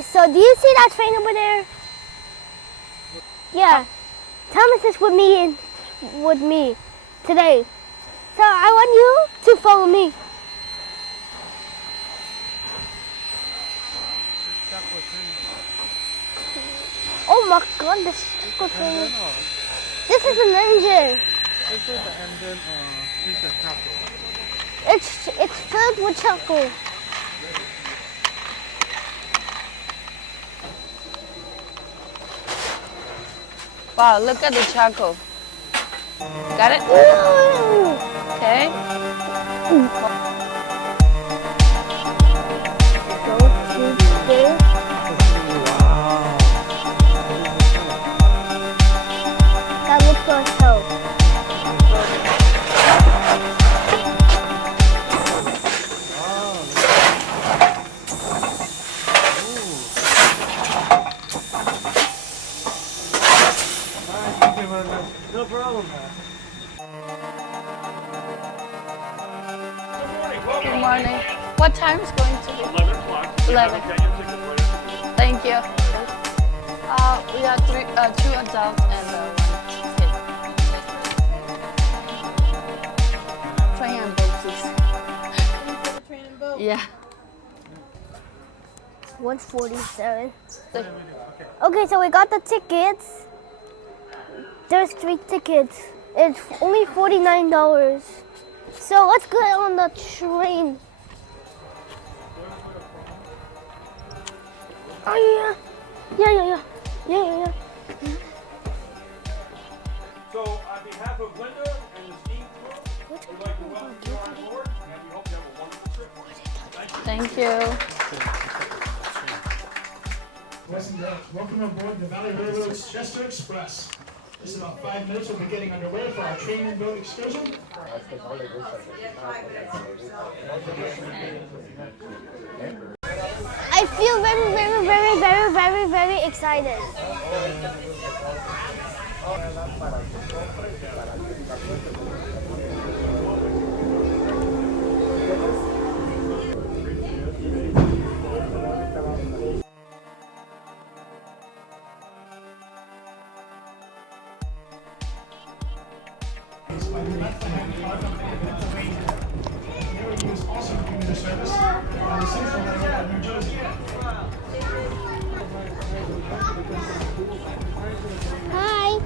Okay, so do you see that train over there? Yeah. Thomas is with me today. So I want you to follow me. Oh my God, this train. This is an engine. This is the engine, this is the charcoal. It's filled with charcoal. Wow, look at the charcoal. Got it? Okay. Go to there. That looks like so. No problem, man. Good morning. What time is going to be? 11 o'clock. 11. Thank you. We are two adults and one kid. Train and boat, please. Train and boat. Yeah. 147. Okay, so we got the tickets. There's 3 tickets. It's only $49. So let's get on the train. Oh yeah. So, on behalf of Linda and the steam crew, we'd like to welcome you on board, and we hope you have a wonderful trip. Thank you. Boys and girls, welcome aboard the Valley Railroad's Chester Express. This is about 5 minutes. We'll be getting underway for our train and boat excursion. I feel very excited. Hi.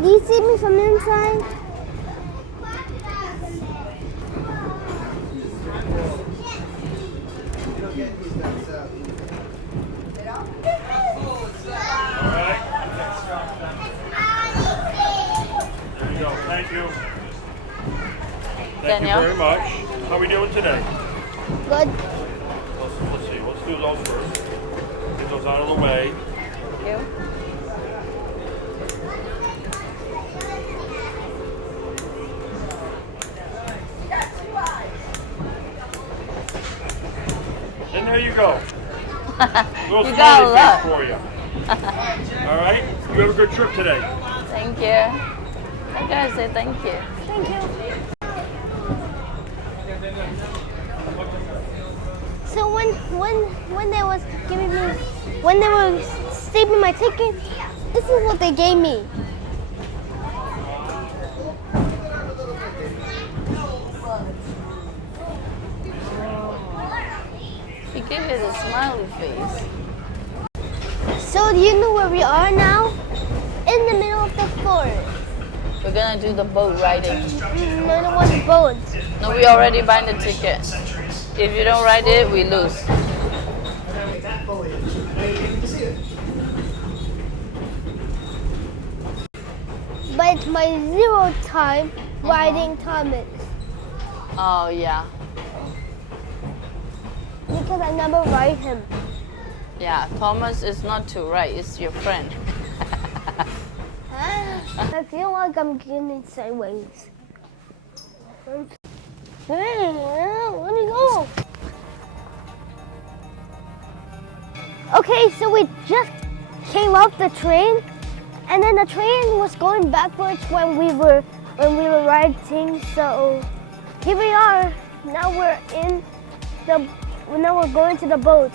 Do you see me from inside? There you go. Thank you. Thank Danielle? you very much. How are we doing today? Good. Let's see. Let's do those first. Get those out of the way. Thank you. And there you go. Little You got a smiley lot. face for you. All right. You have a good trip today. Thank you. I gotta say thank you. Thank you. So when they was giving me, when they were stamping my ticket, this is what they gave me. He gave you the smiley face. So do you know where we are now? In the middle of the forest. We're gonna do the boat riding. No, no one boat. No, we already buy the ticket. If you don't ride it, we lose. But it's my 0 time riding Thomas. Oh yeah. Because I never ride him. Yeah, Thomas is not to ride, it's your friend. I feel like I'm getting sideways. Hey, let me go. Okay, so we just came off the train, and then the train was going backwards when we were riding. So here we are. Now we're going to the boat.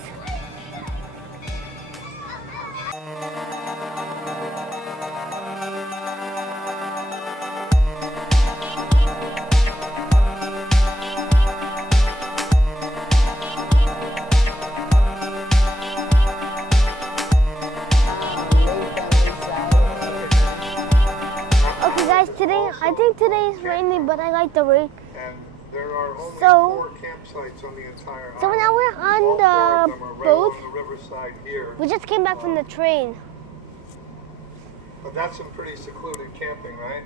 think today is rainy, but I like the rain. And there are only So- 4 campsites on the entire So island. now we're on All 4 of the them are right boat. along the riverside here. We just came back from the train. But that's some pretty secluded camping, right?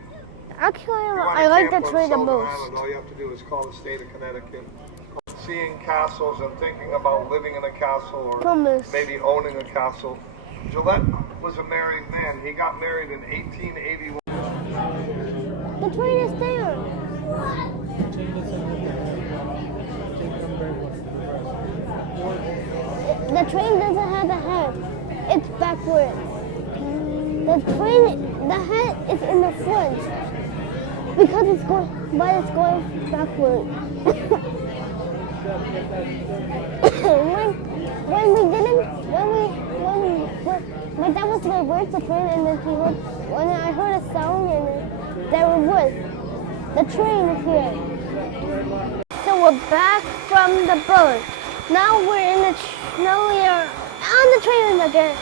Actually, You wanna I like the camp on train the Sullivan most. Island, all you have to do is call the state of Connecticut. Seeing castles and thinking about living in a castle or Promise. maybe owning a castle. Gillette was a married man. He got married in 1881. The train is there. The train doesn't have a head. It's backward. The head is in the front because it's going backward. My dad was like, "Where's the train?" And then when I heard a sound, and there it was. The train is here. So we're back from the boat. Now we're in the now we are on the train again.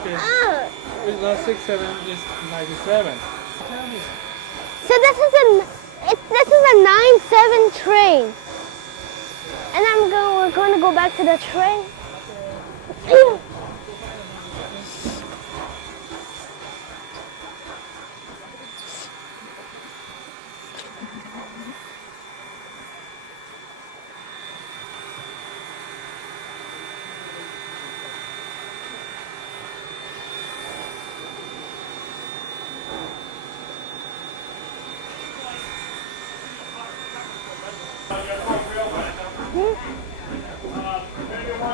Okay. Ah. It's not 67, it's 97. So this is a 9-7 train, and we're going to go back to the train.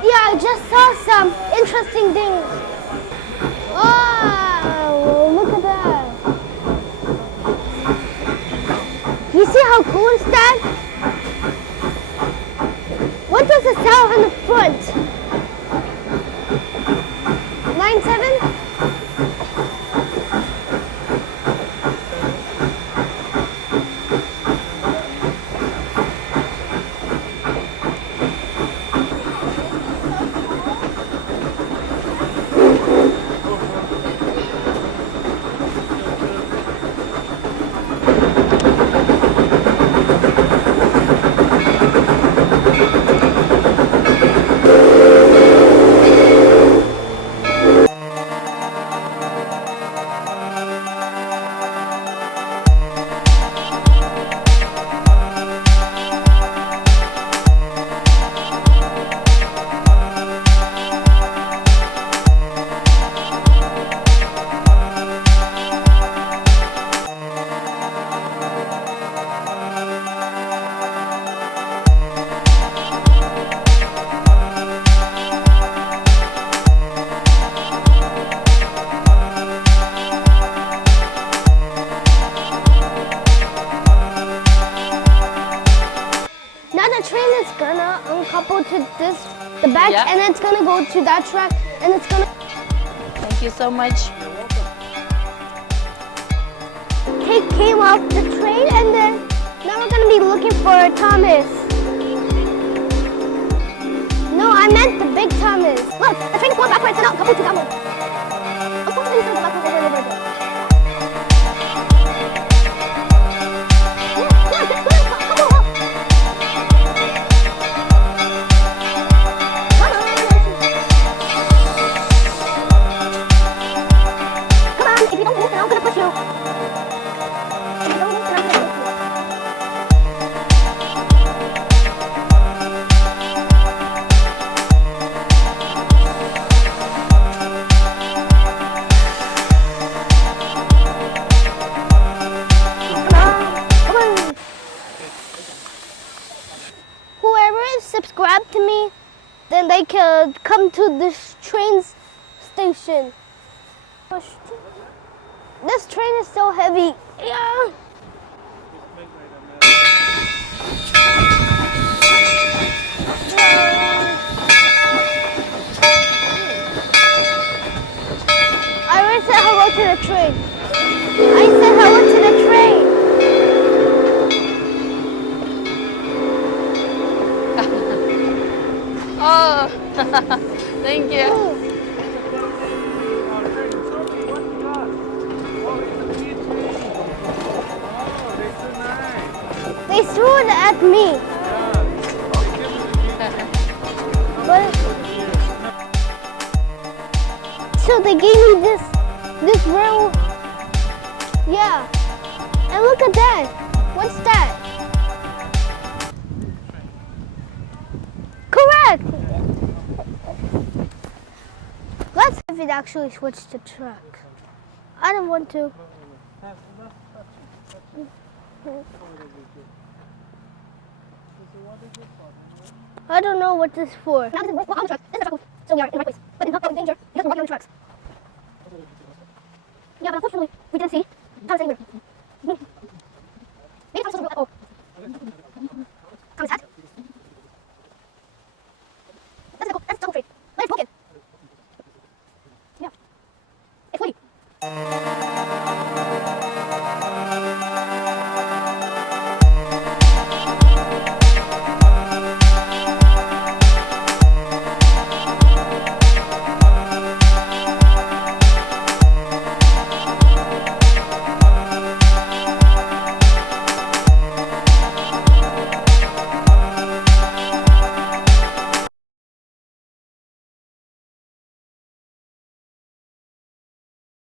Yeah, I just saw some interesting things. Wow, look at that. You see how cool is that? What does it sound on the front? 9-7? Now the train is gonna uncouple to the back, Yeah. and it's gonna go to that track, and it's gonna Thank you so much. came off the train, and then now we're gonna be looking for Thomas. No, I meant the big Thomas. Look, the train is going backwards and uncoupled to that one. Unfortunately, it's going backwards. Come on, if you don't move, then I'm gonna push you. If you don't move, then I'm gonna push you. Come on. Whoever is subscribed to me, then they could come to this train station. This train is so heavy. Yeah. I already said hello to the train. I said hello to the train. Oh, thank you. me. But, so they gave me this rail. Yeah. And look at that. What's that? Correct. Let's see if it actually switched to truck. I don't want to. I don't know what this is for. So we are in the right place.